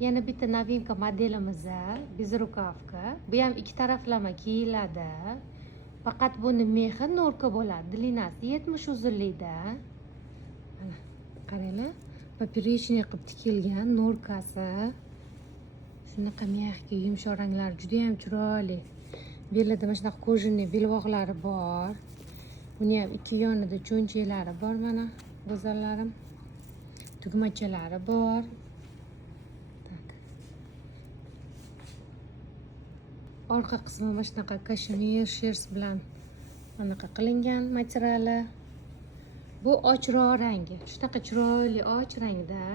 Yana bitta novinka modelimiz bezrukavka. Bu ham ikki taraflama kiyiladi. Faqat buni mexi norka bo'ladi. Длинasi 70 uzunlikda. Mana qaranglar, poперечный qilib tikilgan norkasi. Shunaqa mягкий, yumshoq ranglar juda ham chiroyli. Belida mana shunaqa kojinli belvoqlari bor. Buni ham ikki yonida cho'nchaklari bor mana, go'zallarim. Tugmachalari bor. Orqa qismi mana shunaqa kashmir shers bilan anaqa qilingan materiali. Bu ochroq rangi. Shunaqa chiroyli och rangda.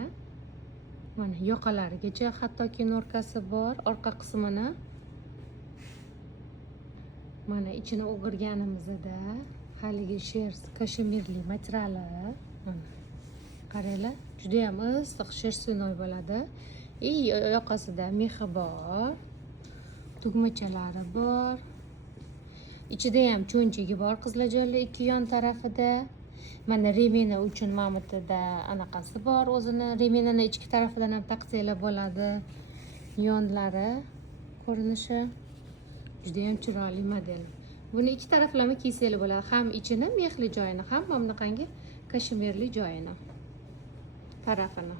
Mana yoqalarigacha hattoki norkasi bor. Orqa qismini mana ichini o'girganimizda haligi shers kashmirli materiali. Mana qaranglar, juda ham issiq sherso'noy bo'ladi. Yoqasida mexi bor. Tugmachalari bor. Ichida ham cho'nchagi bor qizlajonli ikki yon tarafida. Mana remeni uchun mamutida anaqasi bor. O'zini remenini ichki tarafidan ham taqsanglar bo'ladi. Yonlari ko'rinishi juda ham chiroyli model. Buni ikki taraflama kiysanglar bo'ladi. Ham ichini mexli joyini, ham bunaqangi kashmirli joyini tarafini.